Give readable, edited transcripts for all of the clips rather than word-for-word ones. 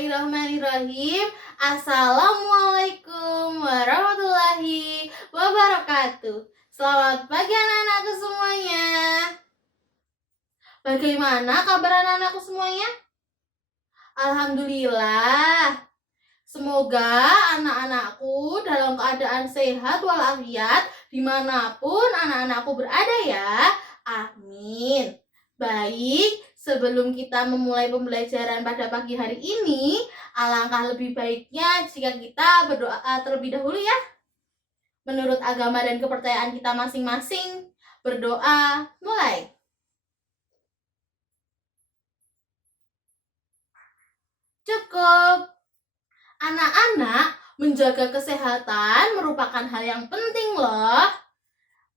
Bismillahirrahmanirrahim. Assalamualaikum warahmatullahi wabarakatuh. Selamat pagi anak-anakku semuanya. Bagaimana kabar anak-anakku semuanya? Alhamdulillah. Semoga anak-anakku dalam keadaan sehat walafiat dimanapun anak-anakku berada ya. Amin. Baik, sebelum kita memulai pembelajaran pada pagi hari ini, alangkah lebih baiknya jika kita berdoa terlebih dahulu ya. Menurut agama dan kepercayaan kita masing-masing, berdoa mulai. Cukup. Anak-anak, menjaga kesehatan merupakan hal yang penting loh.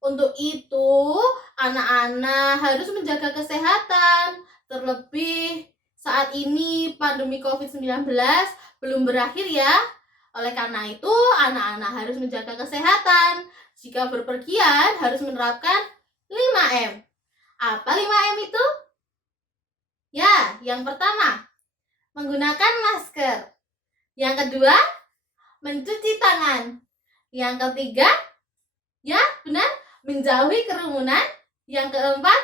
Untuk itu, anak-anak harus menjaga kesehatan. Terlebih saat ini pandemi COVID-19 belum berakhir ya. Oleh karena itu, anak-anak harus menjaga kesehatan. Jika berpergian, harus menerapkan 5M. Apa 5M itu? Ya, yang pertama, menggunakan masker. Yang kedua, mencuci tangan. Yang ketiga, ya benar, menjauhi kerumunan. Yang keempat,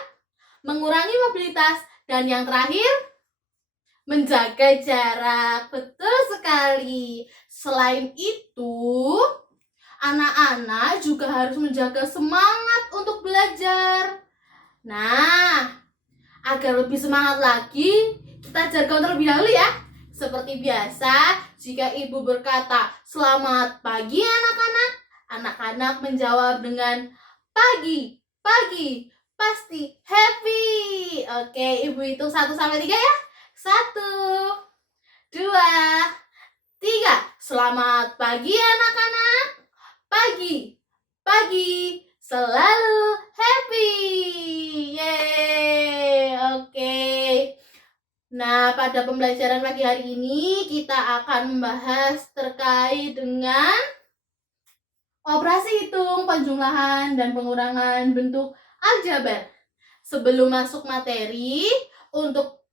mengurangi mobilitas. Dan yang terakhir, menjaga jarak. Betul sekali. Selain itu, anak-anak juga harus menjaga semangat untuk belajar. Nah, agar lebih semangat lagi, kita jargon terlebih dahulu ya. Seperti biasa, jika ibu berkata, "Selamat pagi anak-anak," anak-anak menjawab dengan pagi, pagi, pasti happy. Oke, ibu hitung 1-3 ya. 1, 2, 3. Selamat pagi anak-anak. Pagi, pagi, selalu happy. Yeay, oke. Nah, pada pembelajaran pagi hari ini kita akan membahas terkait dengan operasi hitung, penjumlahan, dan pengurangan bentuk aljabar. Sebelum masuk materi, untuk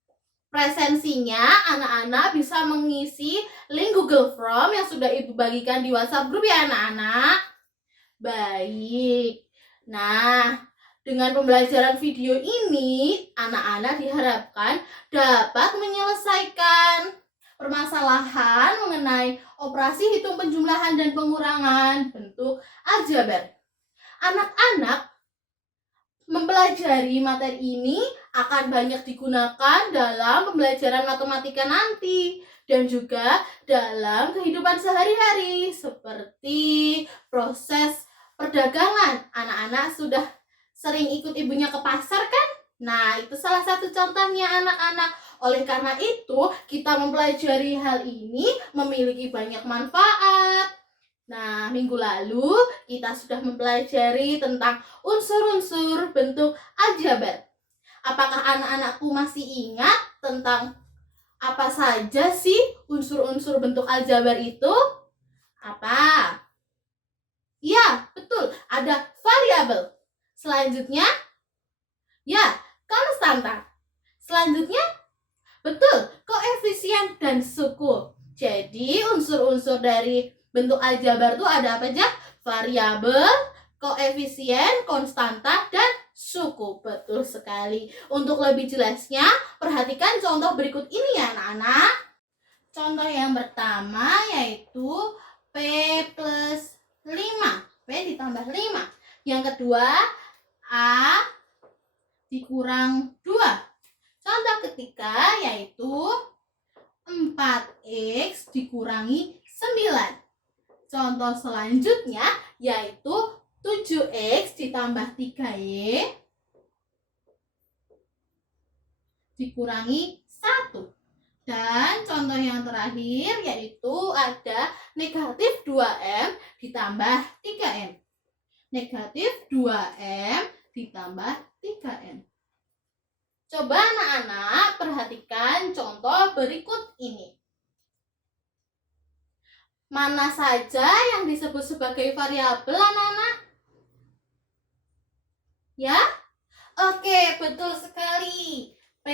presensinya anak-anak bisa mengisi link Google Form yang sudah ibu bagikan di WhatsApp grup ya anak-anak. Baik. Nah, dengan pembelajaran video ini, anak-anak diharapkan dapat menyelesaikan permasalahan mengenai operasi hitung penjumlahan dan pengurangan bentuk aljabar. Anak-anak mempelajari materi ini akan banyak digunakan dalam pembelajaran matematika nanti dan juga dalam kehidupan sehari-hari seperti proses perdagangan. Anak-anak sudah sering ikut ibunya ke pasar kan? Nah, itu salah satu contohnya anak-anak. Oleh karena itu, kita mempelajari hal ini memiliki banyak manfaat. Nah, minggu lalu kita sudah mempelajari tentang unsur-unsur bentuk aljabar. Apakah anak-anakku masih ingat tentang apa saja sih unsur-unsur bentuk aljabar itu? Apa? Ya, betul. Ada variabel. Selanjutnya, ya, konstanta. Selanjutnya, betul, koefisien dan suku. Jadi, unsur-unsur dari bentuk aljabar itu ada apa aja? Variabel, koefisien, konstanta, dan suku. Betul sekali. Untuk lebih jelasnya, perhatikan contoh berikut ini ya anak-anak. Contoh yang pertama yaitu P plus 5. P ditambah 5. Yang kedua, A dikurang 2. Contoh ketiga yaitu 4X dikurangi 9. Contoh selanjutnya yaitu 7X ditambah 3Y dikurangi 1. Dan contoh yang terakhir yaitu ada negatif 2M ditambah 3M. Negatif 2M ditambah 3M. Coba anak-anak perhatikan contoh berikut ini. Mana saja yang disebut sebagai variabel anak-anak? Ya? Oke, betul sekali. P.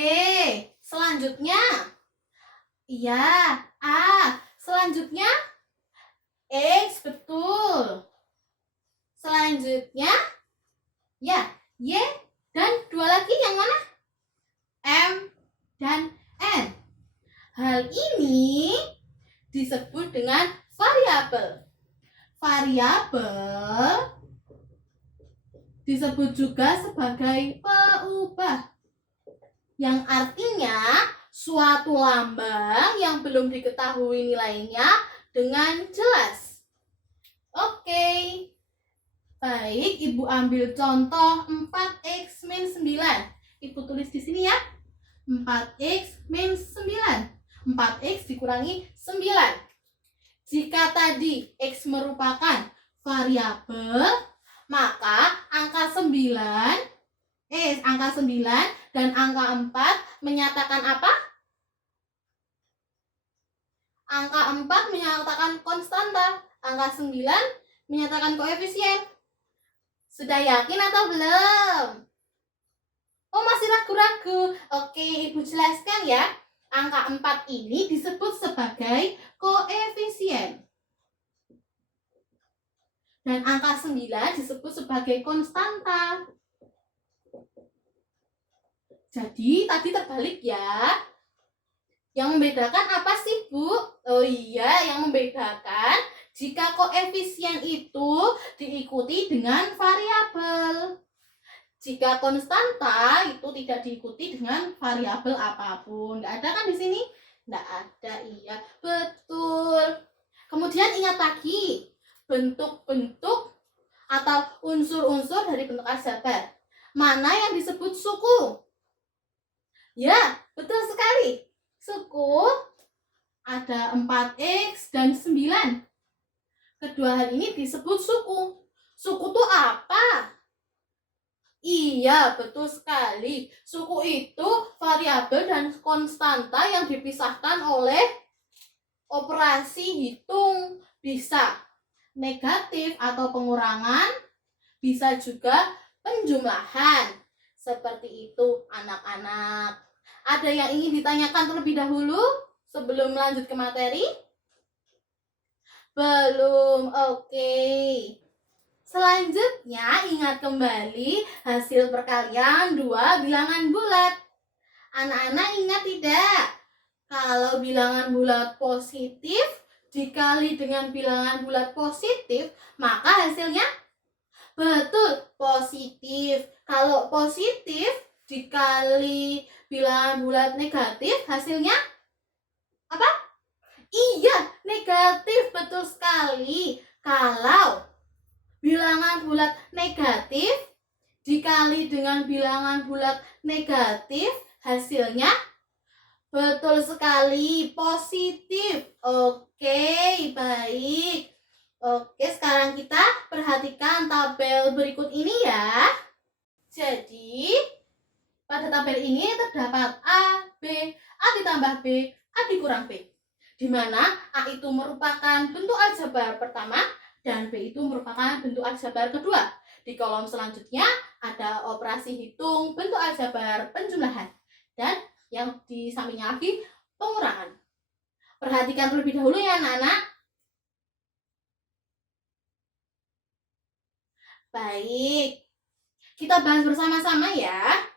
Selanjutnya, Iya, A. Selanjutnya X, betul. Selanjutnya ya, Y dan dua lagi yang mana? M dan N. Hal ini disebut dengan variabel. Variabel disebut juga sebagai peubah, yang artinya suatu lambang yang belum diketahui nilainya dengan jelas. Oke. Baik, Ibu ambil contoh 4x min 9. Ibu tulis di sini ya. 4x min 9. 4x dikurangi 9. Jika tadi x merupakan variabel, maka angka 9 dan angka 4 menyatakan apa? Angka 4 menyatakan konstanta, angka 9 menyatakan koefisien. Sudah yakin atau belum? Oh, masih ragu-ragu. Oke, Ibu jelaskan ya. Angka 4 ini disebut sebagai koefisien. Dan angka 9 disebut sebagai konstanta. Jadi, tadi terbalik ya. Yang membedakan apa sih, Bu? Oh iya, yang membedakan jika koefisien itu diikuti dengan variabel. Jika konstanta itu tidak diikuti dengan variabel apapun. Nggak ada kan di sini? Nggak ada, iya. Betul. Kemudian ingat lagi, bentuk-bentuk atau unsur-unsur dari bentuk aljabar. Mana yang disebut suku? Ya, betul sekali. Suku ada 4x dan 9. Kedua hal ini disebut suku. Suku itu apa? Iya, betul sekali. Suku itu variabel dan konstanta yang dipisahkan oleh operasi hitung. Bisa negatif atau pengurangan, bisa juga penjumlahan. Seperti itu, anak-anak. Ada yang ingin ditanyakan terlebih dahulu sebelum lanjut ke materi? Belum, oke. Selanjutnya, ingat kembali hasil perkalian dua bilangan bulat. Anak-anak ingat tidak? Kalau bilangan bulat positif dikali dengan bilangan bulat positif, maka hasilnya betul positif. Kalau positif dikali bilangan bulat negatif, hasilnya apa? Iya, negatif, betul sekali. Kalau bilangan bulat negatif dikali dengan bilangan bulat negatif, hasilnya betul sekali positif. Oke, baik. Oke, sekarang kita perhatikan tabel berikut ini ya. Jadi, pada tabel ini terdapat A, B, A ditambah B, A dikurang B. Di mana A itu merupakan bentuk aljabar pertama dan B itu merupakan bentuk aljabar kedua. Di kolom selanjutnya ada operasi hitung bentuk aljabar penjumlahan. Dan yang di sampingnya lagi pengurangan. Perhatikan terlebih dahulu ya anak-anak. Baik, kita bahas bersama-sama ya.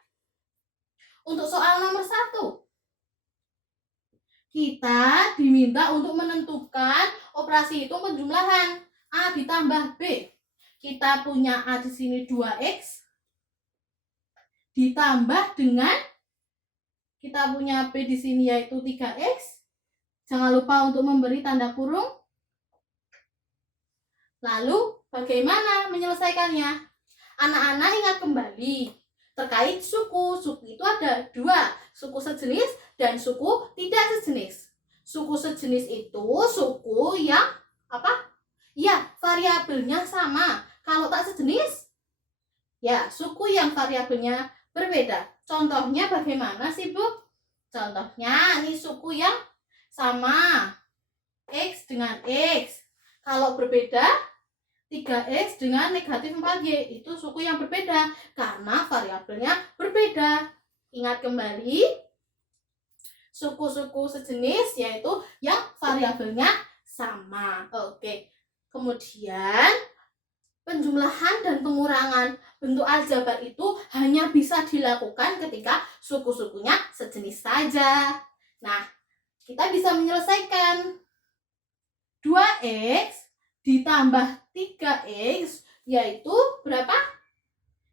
Untuk soal nomor 1, kita diminta untuk menentukan operasi hitung penjumlahan A ditambah B. Kita punya A di sini 2x ditambah dengan kita punya B di sini yaitu 3x. Jangan lupa untuk memberi tanda kurung. Lalu bagaimana menyelesaikannya? Anak-anak ingat kembali terkait suku. Suku itu ada 2, suku sejenis dan suku tidak sejenis. Suku sejenis itu suku yang apa? Ya, variabelnya sama. Kalau tak sejenis, ya suku yang variabelnya berbeda. Contohnya bagaimana sih, Bu? Contohnya ini suku yang sama, X dengan X. Kalau berbeda, 3x dengan negatif 4y, itu suku yang berbeda karena variabelnya berbeda. Ingat kembali, suku-suku sejenis, yaitu yang variabelnya sama. Oke. Kemudian penjumlahan dan pengurangan bentuk aljabar itu hanya bisa dilakukan ketika suku-sukunya sejenis saja. Nah, kita bisa menyelesaikan 2x ditambah 3x yaitu berapa?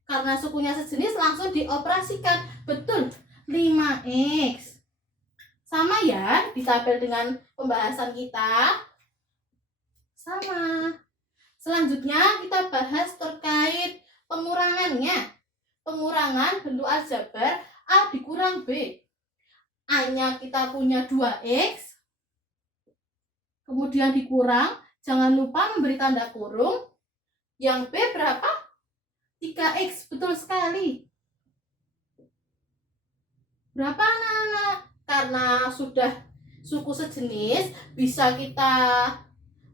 Karena sukunya sejenis langsung dioperasikan. Betul, 5x. Sama ya, di tabel dengan pembahasan kita. Sama. Selanjutnya kita bahas terkait pengurangannya. Pengurangan bentuk aljabar A dikurang B. A-nya kita punya 2x. Kemudian dikurang, jangan lupa memberi tanda kurung. Yang B berapa? 3x, betul sekali. Berapa anak-anak? Karena sudah suku sejenis, bisa kita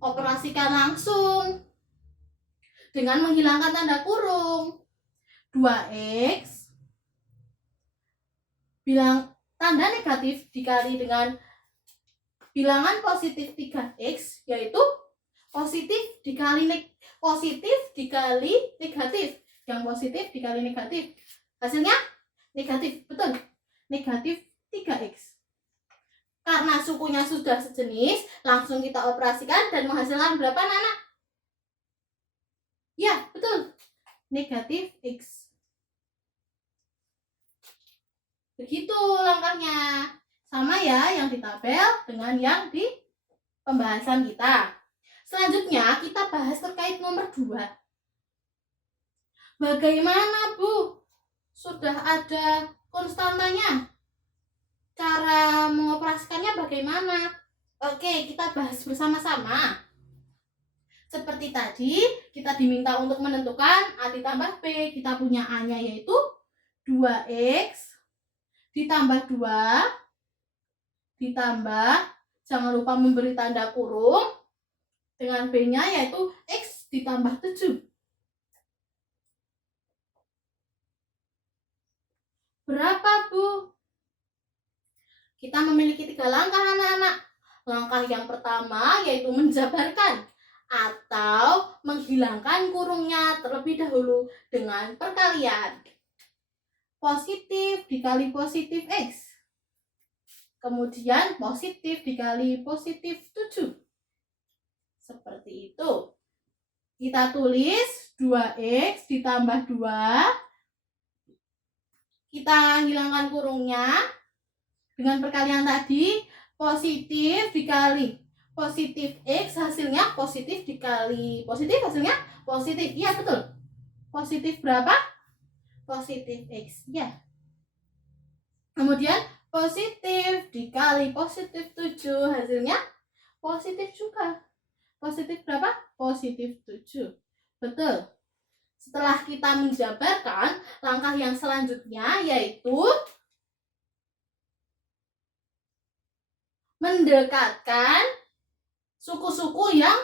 operasikan langsung dengan menghilangkan tanda kurung. 2x bilang tanda negatif dikali dengan bilangan positif 3x, yaitu positif dikali negatif. Yang positif dikali negatif. Hasilnya negatif, betul. Negatif 3x. Karena sukunya sudah sejenis, langsung kita operasikan dan menghasilkan berapa anak-anak? Ya, betul. Negatif x. Begitu langkahnya. Sama ya yang di tabel dengan yang di pembahasan kita. Selanjutnya kita bahas terkait nomor 2. Bagaimana Bu? Sudah ada konstantanya. Cara mengoperasikannya bagaimana? Oke, kita bahas bersama-sama. Seperti tadi, kita diminta untuk menentukan A ditambah B. Kita punya A-nya yaitu 2x ditambah 2 ditambah, jangan lupa memberi tanda kurung, dengan B-nya yaitu X ditambah 7. Berapa Bu? Kita memiliki 3 langkah anak-anak. Langkah yang pertama yaitu menjabarkan atau menghilangkan kurungnya terlebih dahulu dengan perkalian. Positif dikali positif X. Kemudian positif dikali positif 7. Seperti itu. Kita tulis 2x ditambah 2. Kita hilangkan kurungnya. Dengan perkalian tadi, positif dikali positif x hasilnya positif dikali positif hasilnya positif. Iya, betul. Positif berapa? Positif x. Ya. Kemudian positif dikali positif 7 hasilnya positif juga. Positif berapa? Positif 7. Betul. Setelah kita menjabarkan, langkah yang selanjutnya yaitu mendekatkan suku-suku yang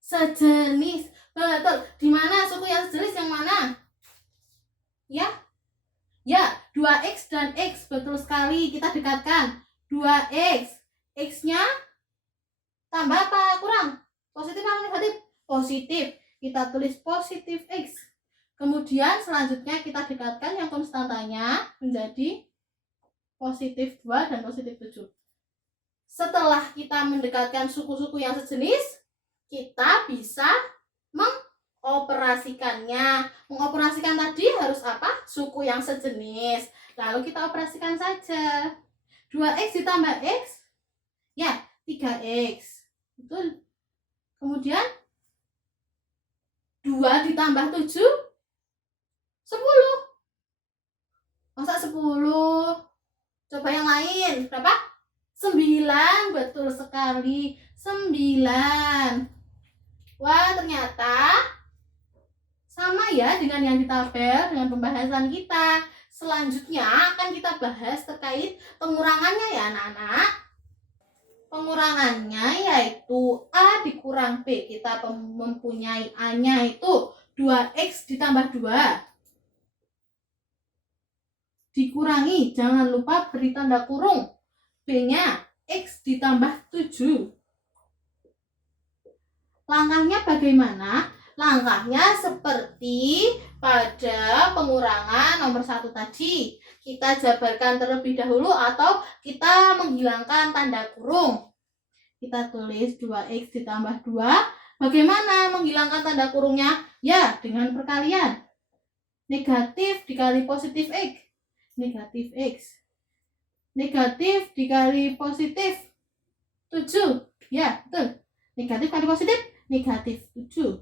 sejenis. Betul. Di mana suku yang sejenis yang mana? Ya. Ya, 2x dan x, betul sekali. Kita dekatkan. 2x. X-nya tambah apa? Kurang? Positif atau negatif? Positif. Kita tulis positif x. Kemudian selanjutnya kita dekatkan yang konstantanya menjadi positif 2 dan positif 7. Setelah kita mendekatkan suku-suku yang sejenis, kita bisa mengoperasikannya. Mengoperasikan tadi harus apa? Suku yang sejenis. Lalu kita operasikan saja. 2x ditambah x, ya 3x. Betul. Kemudian 2 ditambah 7, 10. Masa 10? Coba yang lain. Berapa? 9. Betul sekali. 9. Wah, ternyata sama ya dengan yang di tabel, dengan pembahasan kita. Selanjutnya akan kita bahas terkait pengurangannya ya anak-anak. Pengurangannya yaitu A dikurang B. Kita mempunyai A-nya itu 2x ditambah 2. dikurangi, jangan lupa beri tanda kurung. B-nya X ditambah 7. Langkahnya bagaimana? Langkahnya seperti pada pengurangan nomor 1 tadi. Kita jabarkan terlebih dahulu atau kita menghilangkan tanda kurung. Kita tulis 2X ditambah 2. Bagaimana menghilangkan tanda kurungnya? Ya, dengan perkalian. Negatif dikali positif X. Negatif X. Negatif dikali positif 7. Ya, betul. Negatif kali positif, negatif 7.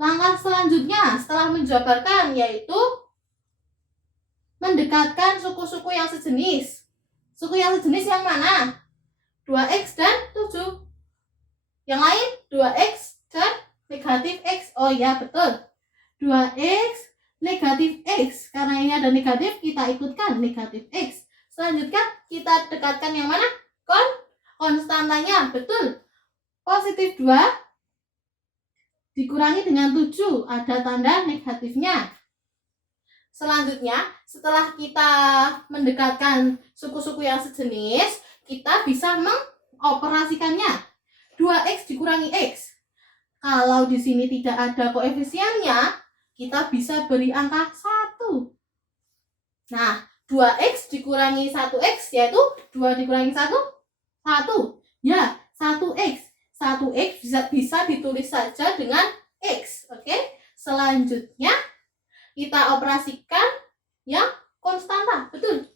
Langkah selanjutnya setelah menjabarkan yaitu mendekatkan suku-suku yang sejenis. Suku yang sejenis yang mana? 2X dan 7. Yang lain 2X dan negatif X. Oh ya, betul. 2X negatif X. Karena ini ada negatif, kita ikutkan negatif X. Selanjutnya kita dekatkan yang mana? Konstantanya. Betul. Positif 2 dikurangi dengan 7. Ada tanda negatifnya. Selanjutnya, setelah kita mendekatkan suku-suku yang sejenis, kita bisa mengoperasikannya. 2X dikurangi X. Kalau di sini tidak ada koefisiennya, kita bisa beri angka 1. Nah, 2X dikurangi 1X yaitu 2 dikurangi 1, 1. Ya, 1X. 1X bisa ditulis saja dengan X. Oke? Selanjutnya, kita operasikan yang konstanta. Betul.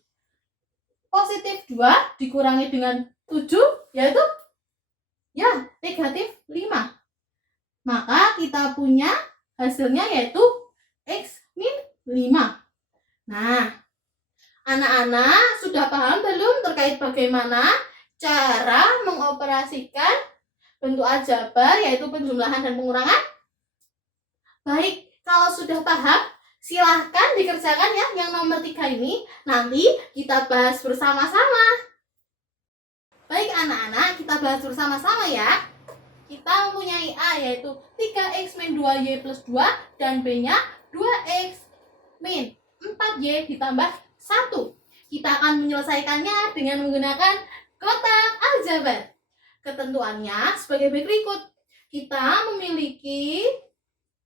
Positif 2 dikurangi dengan 7 yaitu ya, negatif 5. Maka kita punya hasilnya yaitu X min 5. Nah, anak-anak sudah paham belum terkait bagaimana cara mengoperasikan bentuk aljabar yaitu penjumlahan dan pengurangan? Baik, kalau sudah paham, silahkan dikerjakan ya yang nomor 3 ini. Nanti kita bahas bersama-sama. Baik anak-anak, kita bahas bersama-sama ya. Kita mempunyai A yaitu 3X min 2Y plus 2 dan B-nya 2X min 4Y ditambah 1. Kita akan menyelesaikannya dengan menggunakan kotak aljabar. Ketentuannya sebagai berikut. Kita memiliki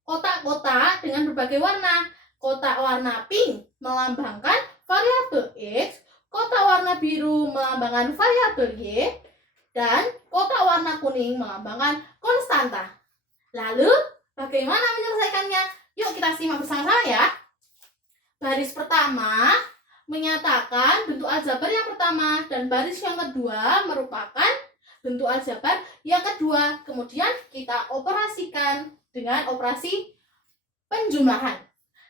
kotak-kotak dengan berbagai warna. Kotak warna pink melambangkan variabel X, kotak warna biru melambangkan variabel Y, dan kotak warna kuning melambangkan konstanta. Lalu, bagaimana menyelesaikannya? Yuk kita simak bersama-sama ya. Baris pertama menyatakan bentuk aljabar yang pertama dan baris yang kedua merupakan bentuk aljabar yang kedua. Kemudian kita operasikan dengan operasi penjumlahan.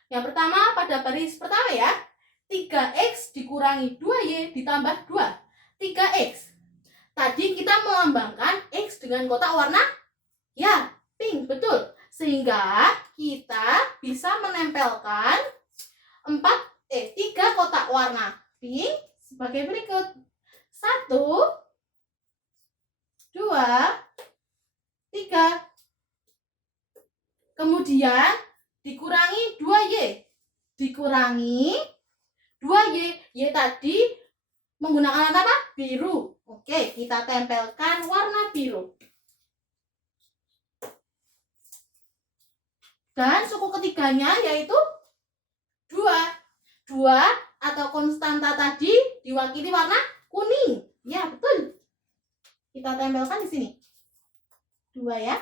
Yang pertama pada baris pertama ya. 3X dikurangi 2Y ditambah 2. 3X. Tadi kita melambangkan X dengan kotak warna ya, pink, betul. Sehingga kita bisa menempelkan 3 kotak warna pink sebagai berikut. 1, 2, 3. Kemudian dikurangi 2Y. Dikurangi 2Y. Y tadi menggunakan warna apa? Biru. Oke, kita tempelkan warna biru. Dan suku ketiganya yaitu 2. 2 atau konstanta tadi diwakili warna kuning. Ya, betul. Kita tempelkan di sini. 2 ya.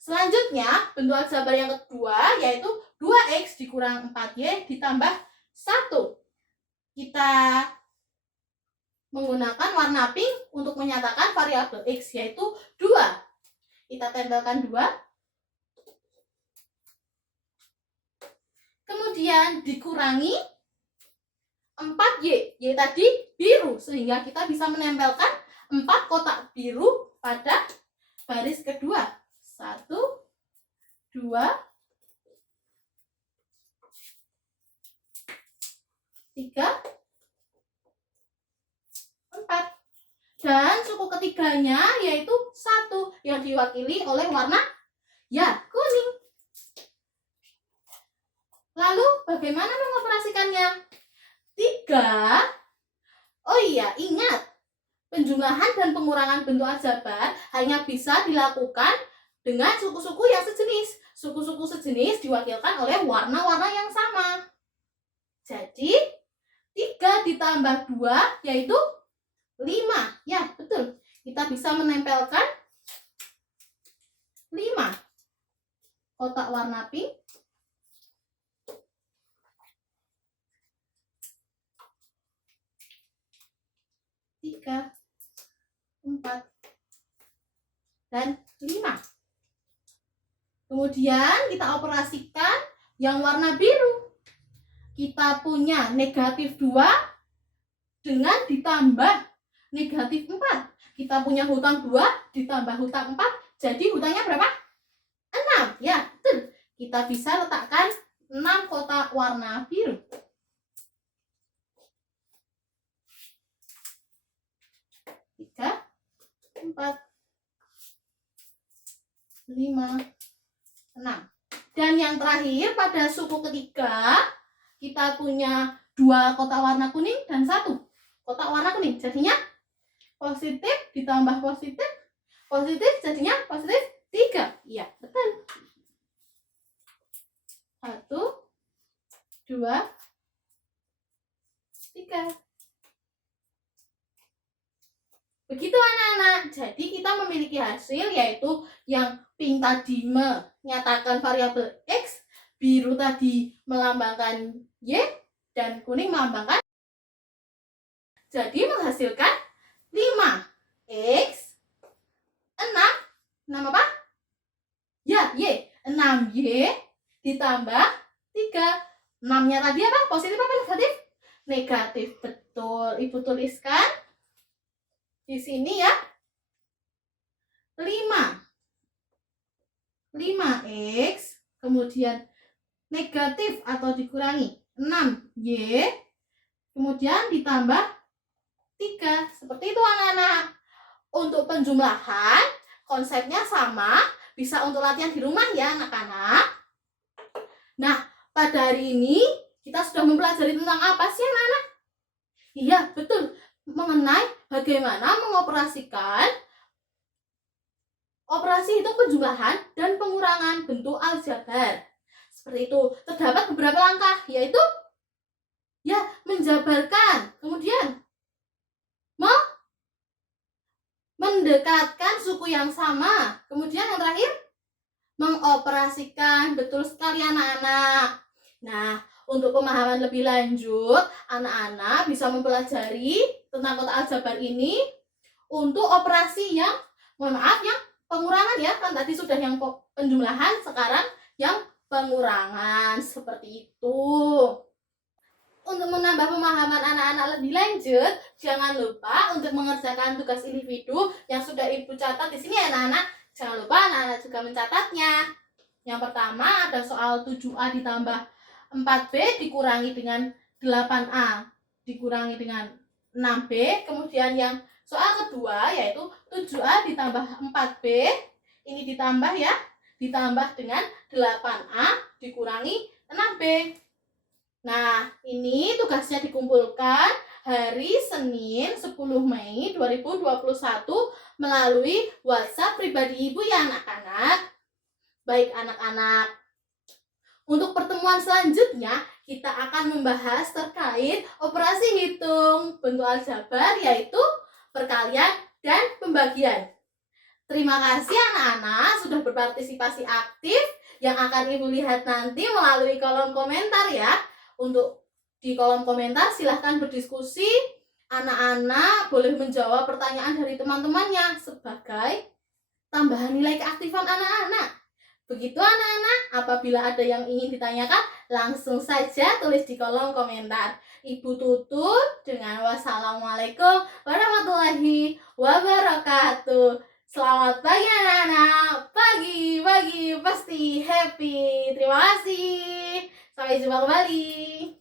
Selanjutnya, bentuk aljabar yang kedua yaitu 2X dikurang 4Y ditambah 1. Kita menggunakan warna pink untuk menyatakan variabel X yaitu 2. Kita tempelkan 2. Kemudian dikurangi 4Y. Y tadi biru sehingga kita bisa menempelkan 4 kotak biru pada baris kedua. 1, 2, 3, 4. Dan suku ketiganya yaitu 1 yang diwakili oleh warna ya kuning. Lalu bagaimana mengoperasikan mengoperasikannya. 3. Oh iya, ingat, penjumlahan dan pengurangan bentuk aljabar hanya bisa dilakukan dengan suku-suku yang sejenis. Suku-suku sejenis diwakilkan oleh warna-warna yang sama. Jadi, 3 ditambah 2 yaitu 5. Ya, betul. Kita bisa menempelkan 5 kotak warna pink. 3, 4, dan 5. Kemudian kita operasikan yang warna biru. Kita punya negatif 2 dengan ditambah negatif 4. Kita punya hutang 2 ditambah hutang 4. Jadi hutangnya berapa? 6. Ya, betul. Kita bisa letakkan 6 kotak warna biru. 3, 4, 5, 6. Dan yang terakhir pada suku ketiga, kita punya 2 kotak warna kuning dan 1 kotak warna kuning. Jadinya positif ditambah positif, positif jadinya positif 3. Iya, betul. 1, 2, 3. Begitu anak-anak. Jadi kita memiliki hasil yaitu yang pink tadi menyatakan variabel X, biru tadi melambangkan Y, dan kuning melambangkan. Jadi menghasilkan 5X, 6 apa? Ya, Y. 6Y ditambah 3. 6-nya tadi apa? Positif apa negatif? Negatif, betul. Ibu tuliskan di sini ya. 5X, kemudian negatif atau dikurangi 6Y, kemudian ditambah 3. Seperti itu anak-anak. Untuk penjumlahan, konsepnya sama, bisa untuk latihan di rumah ya anak-anak. Nah, pada hari ini kita sudah mempelajari tentang apa sih anak-anak? Iya, betul. Mengenai bagaimana mengoperasikan operasi hitung penjumlahan dan pengurangan bentuk aljabar. Seperti itu. Terdapat beberapa langkah, yaitu ya menjabarkan, kemudian mendekatkan suku yang sama, kemudian yang terakhir mengoperasikan. Betul sekali anak-anak. Nah, untuk pemahaman lebih lanjut, anak-anak bisa mempelajari tentang kotak aljabar ini untuk operasi yang, mohon maaf, yang pengurangan ya. Kan tadi sudah yang penjumlahan, sekarang yang pengurangan. Seperti itu. Untuk menambah pemahaman anak-anak lebih lanjut, jangan lupa untuk mengerjakan tugas individu yang sudah Ibu catat di sini ya anak-anak. Jangan lupa anak-anak juga mencatatnya. Yang pertama ada soal 7A ditambah 4B dikurangi dengan 8A dikurangi dengan 6B. Kemudian yang soal kedua yaitu 7A ditambah 4B, ini ditambah ya, ditambah dengan 8A dikurangi 6B. Nah, ini tugasnya dikumpulkan hari Senin 10 Mei 2021 melalui WhatsApp pribadi Ibu ya anak-anak. Baik anak-anak, untuk pertemuan selanjutnya kita akan membahas terkait operasi hitung bentuk aljabar yaitu perkalian dan pembagian. Terima kasih anak-anak sudah berpartisipasi aktif yang akan Ibu lihat nanti melalui kolom komentar ya. Untuk di kolom komentar silahkan berdiskusi. Anak-anak boleh menjawab pertanyaan dari teman-temannya sebagai tambahan nilai keaktifan anak-anak. Begitu anak-anak, apabila ada yang ingin ditanyakan, langsung saja tulis di kolom komentar. Ibu tutup dengan wassalamualaikum warahmatullahi wabarakatuh. Selamat pagi anak-anak. Pagi pasti happy. Terima kasih. Sampai jumpa kembali.